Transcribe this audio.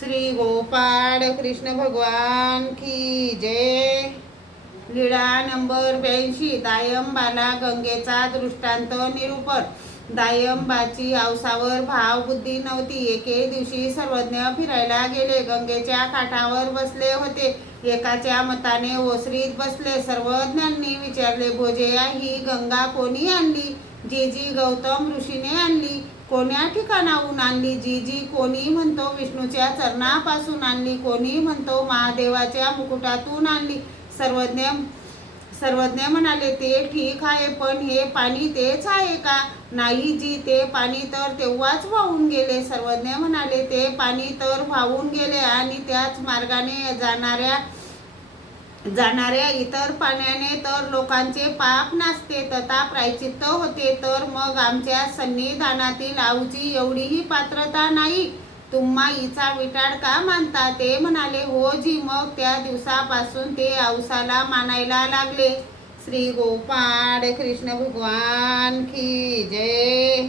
श्री गोपाळ कृष्ण भगवान की जय। लीळा नंबर 82। दायंबाला गंगेचा दृष्टांत निरूपण। दायंबाची औसावर भाव बुद्धी नव्हती। एके दिवशी सर्वज्ञ फिरायला गेले। गंगेच्या काठावर बसले होते। एकाच्या मताने ओसरीत बसले। सर्वज्ञांनी विचारले, भोजया, ही गंगा कोणी आणली? जी गौतम ऋषीने आणली। कोण्या ठिकाणाहून आणली? जी कोणी म्हणतो विष्णूच्या चरणापासून आणली, कोणी म्हणतो महादेवाच्या मुकुटातून आणली। सर्वज्ञ म्हणाले, ते ठीक आहे, पण हे पाणी तेच आहे का? नाही जी, ते पाणी तर तेव्हाच वाहून गेले। सर्वज्ञ म्हणाले, ते पाणी तर वाहून गेले आणि त्याच मार्गाने जाणाऱ्या इतर पाण्याने तर लोकांचे पाप नासते, तथा प्रायचित्त होते, तर मग आमच्या सन्निधानातील आऊची एवढीही पात्रता नाही? तुम्हा हिचा विटाळ का मानता? ते म्हणाले, हो जी। मग त्या दिवसापासून ते औसाला मानायला लागले। श्री गोपाळ कृष्ण भगवान की जय।